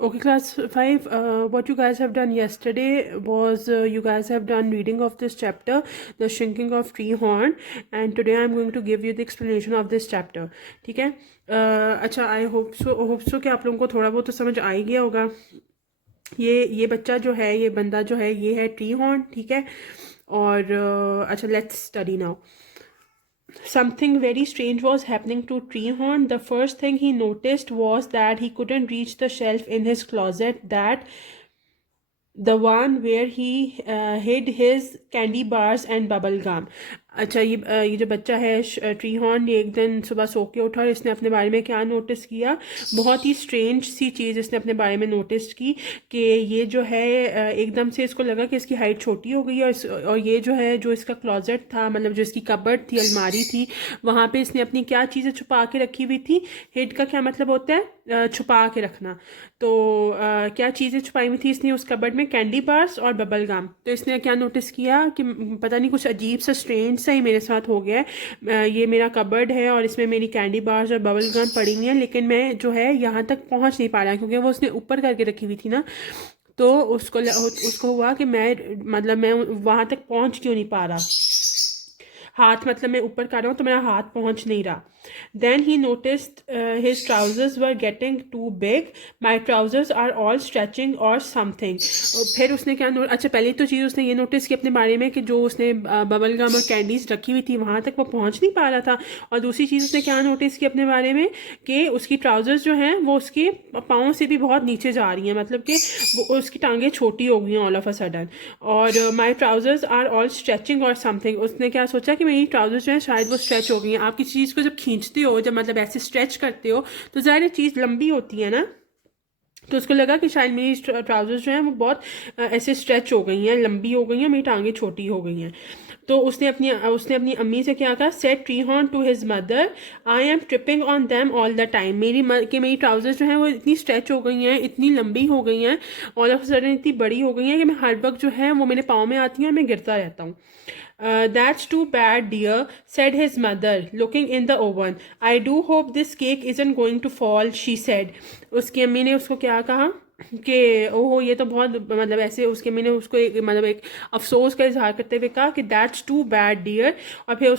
Okay, class 5, what you guys have done yesterday was you guys have done reading of this chapter, The Shrinking of Tree Horn, and today I'm going to give you the explanation of this chapter. ठीक है? अच्छा, I hope so कि आप लोगों को थोड़ा बहुत तो समझ आ ही गया होगा. ये बच्चा जो है, ये बंदा जो है, ये है ट्री हॉर्न. ठीक है? और अच्छा, let's study now. Something very strange was happening to Treehorn. The first thing he noticed was that he couldn't reach the shelf in his closet, that the one where he hid his candy bars and bubble gum. अच्छा, ये जो बच्चा है tree horn, ये एक दिन सुबह सो के उठा और इसने अपने बारे में क्या नोटिस किया. बहुत ही स्ट्रेंज सी चीज़ इसने अपने बारे में नोटिस की कि ये जो है एकदम से इसको लगा कि इसकी हाइट छोटी हो गई है. और ये जो है, जो इसका क्लोजेट था, मतलब जो इसकी कबर्ड थी, अलमारी थी, वहाँ पे इसने अपनी क्या चीज़ें छुपा के रखी हुई थी. हिड का क्या मतलब होता है? छुपा के रखना. तो क्या चीज़ें छुपाई हुई थी इसने उस कबर्ड में? कैंडी बार्स और बबल गम. तो इसने क्या नोटिस किया कि पता नहीं, कुछ अजीब सा स्ट्रेंज सा ही मेरे साथ हो गया है. ये मेरा कबर्ड है और इसमें मेरी कैंडी बार्स और बबल गम पड़ी हुई हैं, लेकिन मैं जो है यहाँ तक पहुँच नहीं पा रहा, क्योंकि वो उसने ऊपर करके रखी हुई थी ना. तो उसको हुआ कि मैं वहाँ तक पहुँच क्यों नहीं पा रहा. हाथ, मतलब मैं ऊपर कर रहा हूँ तो मेरा हाथ पहुँच नहीं रहा. Then he noticed his trousers were getting too big. My trousers are all stretching or something. फिर उसने क्या अच्छा, पहली तो चीज़ उसने ये नोटिस की अपने बारे में कि जो उसने बबल गम और कैंडीज रखी हुई थी वहाँ तक वो पहुँच नहीं पा रहा था. और दूसरी चीज़ उसने क्या नोटिस की अपने बारे में कि उसकी ट्राउजर्स जो हैं वो उसके पाँव से भी बहुत नीचे जा रही हैं, मतलब कि वो उसकी टांगें छोटी हो गई हैं ऑल ऑफ अ सडन. और माई trousers are all stretching or something. उसने क्या सोचा कि मेरी ट्राउजर्स जो है शायद वो स्ट्रेच हो गई हैं. आप किसी चीज़ को जब खींचते हो, जब मतलब ऐसे स्ट्रेच करते हो, तो ज़ाहिर चीज़ लंबी होती है ना. तो उसको लगा कि शायद मेरी ट्राउजर्स जो हैं वो बहुत ऐसे स्ट्रेच हो गई हैं, लंबी हो गई हैं, मेरी टांगें छोटी हो गई हैं. तो उसने अपनी अम्मी से क्या कहा? Said Treehorn to his mother, I am tripping on them all the time. मेरी ट्राउजर्स जो हैं वो इतनी स्ट्रेच हो गई हैं, इतनी लंबी हो गई हैं, ऑल ऑफ सडन इतनी बड़ी हो गई हैं कि मैं हर वक्त जो है वो मेरे पाँव में आती हैं और मैं गिरता रहता हूँ. That's too bad, dear, said his mother, looking in the oven. I do hope this cake isn't going to fall, she said. उसकी अम्मी ने उसको क्या कहा कि ओहो, ये तो बहुत, मतलब ऐसे उसकी अम्मी ने उसको एक अफसोस का इजहार करते हुए कहा कि दैट्स टू बैड डियर. और फिर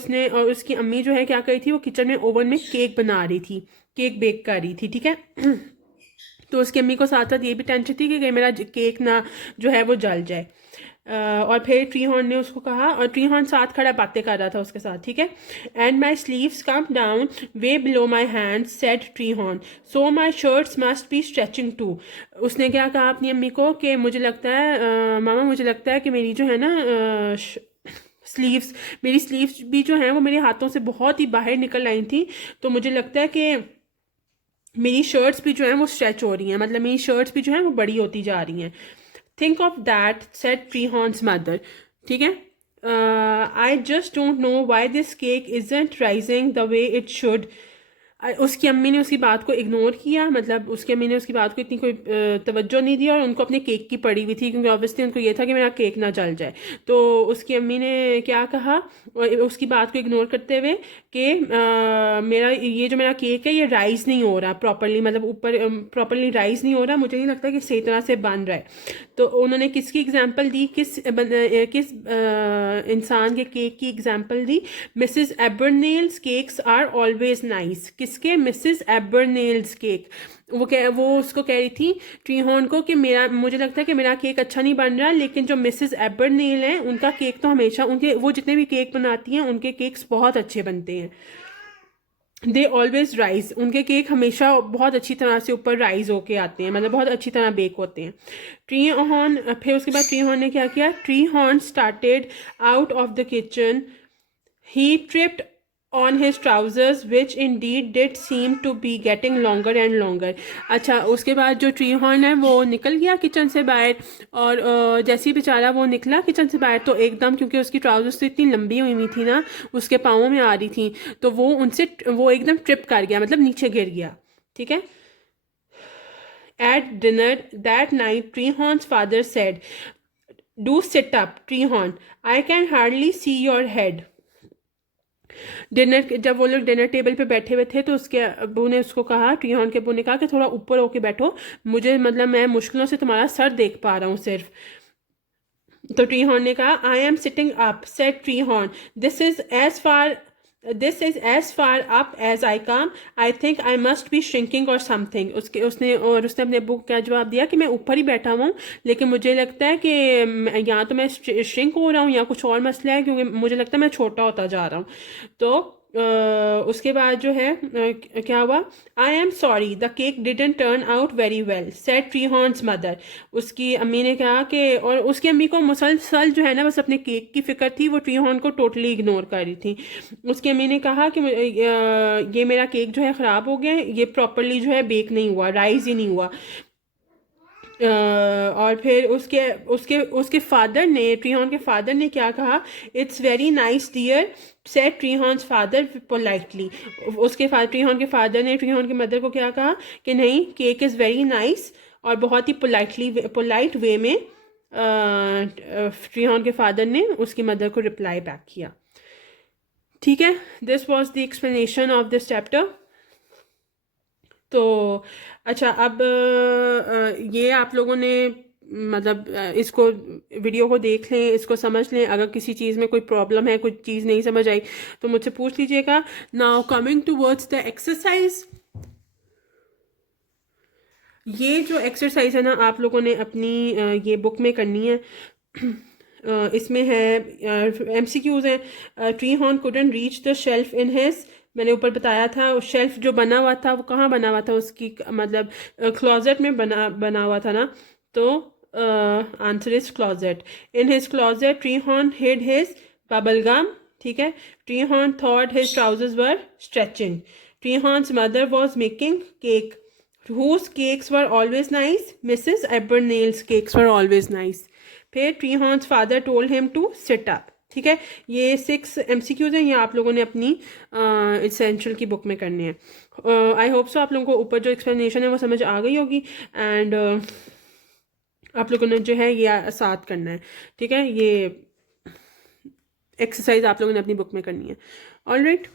उसकी अम्मी जो है क्या करी थी, वो किचन में ओवन में केक बना रही थी, केक बेक कर रही थी. ठीक है? तो उसकी अम्मी को साथ साथ ये भी टेंशन थी कि मेरा केक ना जो है वो जल जाए. और फिर ट्री हॉर्न ने उसको कहा, और ट्री हॉर्न साथ खड़ा बातें कर रहा था उसके साथ. ठीक है? And my sleeves come down way below my hand, said Treehorn, so my shirts must be stretching too. उसने क्या कहा अपनी अम्मी को कि मुझे लगता है मामा, मुझे लगता है कि मेरी जो है ना मेरी स्लीव्स भी जो हैं वो मेरे हाथों से बहुत ही बाहर निकल आई थी. तो मुझे लगता है कि मेरी शर्ट्स भी जो हैं वो स्ट्रेच हो रही हैं, मतलब मेरी शर्ट्स भी जो हैं वो बड़ी होती जा रही हैं. Think of that, said tree horns mother. ठीक है? I just don't know why this cake isn't rising the way it should. उसकी अम्मी ने उसकी बात को इग्नोर किया, मतलब उसकी अम्मी ने उसकी बात को इतनी कोई तवज्जो नहीं दी, और उनको अपने केक की पड़ी हुई थी, क्योंकि ऑब्वियसली उनको ये था कि मेरा केक ना जल जाए. तो उसकी अम्मी ने क्या कहा, उसकी बात को इग्नोर करते हुए, कि मेरा केक है ये राइज नहीं हो रहा प्रॉपरली, मतलब ऊपर प्रॉपरली राइज नहीं हो रहा, मुझे नहीं लगता कि सही तरह से बन रहा है. तो उन्होंने किसकी एग्जाम्पल दी, किस इंसान के केक की एग्जाम्पल दी? Mrs Abernell's cakes are always nice. किसके? Mrs Abernell's cake. वो उसको कह रही थी ट्री हॉर्न को कि मुझे लगता है कि मेरा केक अच्छा नहीं बन रहा, लेकिन जो मिसेस एबरनेल हैं उनका केक तो हमेशा, वो जितने भी केक बनाती हैं उनके केक्स बहुत अच्छे बनते हैं. They always rise. उनके केक हमेशा बहुत अच्छी तरह से ऊपर राइज होके आते हैं, मतलब बहुत अच्छी तरह बेक होते हैं. ट्री हॉर्न, फिर उसके बाद ट्री हॉर्न ने क्या किया? Tree horn started out of the kitchen. He tripped on his trousers which indeed did seem to be getting longer and longer. अच्छा, उसके बाद जो ट्री हॉर्न है वो निकल गया किचन से बाहर, और जैसे ही बेचारा वो निकला किचन से बाहर, तो एकदम, क्योंकि उसकी ट्राउजर्स तो इतनी लंबी हुई थी ना, उसके पाँवों में आ रही थी, तो वो एकदम ट्रिप कर गया, मतलब नीचे गिर गया. ठीक है? At dinner that night, Treehorn's father said, do sit up, Treehorn. I can hardly see your head. Dinner, जब वो लोग डिनर टेबल पे बैठे हुए थे तो उसके अब्बू ने उसको कहा, ट्रीहॉर्न के अब्बू ने कहा कि थोड़ा ऊपर होके बैठो, मुझे मतलब मैं मुश्किलों से तुम्हारा सर देख पा रहा हूँ सिर्फ। तो ट्री हॉर्न ने कहा, I am sitting up, said Treehorn, this is as far this is as far up as I come, I think I must be shrinking or something. उसने अपने अब्बू को क्या जवाब दिया कि मैं ऊपर ही बैठा हुआ हूँ, लेकिन मुझे लगता है कि यहाँ तो मैं श्रिंक हो रहा हूँ या कुछ और मसला है, क्योंकि मुझे लगता है मैं छोटा होता जा रहा हूँ। तो उसके बाद जो है क्या हुआ, I am sorry the cake didn't turn out very well, said tree horns mother. उसकी अम्मी ने कहा कि, और उसकी अम्मी को मुसलसल जो है ना बस अपने केक की फिक्र थी, वो ट्री हॉर्न को टोटली इग्नोर कर रही थी। उसकी अम्मी ने कहा कि ये मेरा केक जो है ख़राब हो गया है, ये प्रॉपरली जो है बेक नहीं हुआ, राइज ही नहीं हुआ। और फिर उसके उसके उसके फादर ने, ट्रीहॉर्न के फादर ने क्या कहा, it's very nice dear, said Treehorn's father politely. उसके ट्रीहॉर्न के फादर ने ट्रीहॉर्न की मदर को क्या कहा कि नहीं, केक इज़ वेरी नाइस, और बहुत ही पोलाइट वे में ट्रीहॉर्न के फादर ने उसकी मदर को रिप्लाई बैक किया। ठीक है, this was the explanation of this chapter. तो अच्छा, अब ये आप लोगों ने मतलब इसको वीडियो को देख लें, इसको समझ लें। अगर किसी चीज़ में कोई प्रॉब्लम है, कुछ चीज़ नहीं समझ आई, तो मुझसे पूछ लीजिएगा। Now coming towards the exercise, ये जो एक्सरसाइज है ना आप लोगों ने अपनी ये बुक में करनी है। इसमें है MCQs हैं। Tree horn couldn't reach the shelf in his, मैंने ऊपर बताया था, शेल्फ जो बना हुआ था वो कहाँ बना हुआ था, उसकी मतलब क्लोजेट में बना हुआ था ना। तो answer is closet. In his closet Treehorn hid his bubble gum. ठीक है, Treehorn thought his trousers were stretching. Treehorn's mother was making cake, whose cakes were always nice, Mrs. Abernail's cakes were always nice. फिर Treehorn's father told him to sit up. ठीक है, ये 6 MCQs हैं, ये आप लोगों ने अपनी इसेंशियल की बुक में करने हैं। आई होप सो आप लोगों को ऊपर जो एक्सप्लेनेशन है वो समझ आ गई होगी, एंड आप लोगों ने जो है ये साथ करना है। ठीक है, ये एक्सरसाइज आप लोगों ने अपनी बुक में करनी है। All right.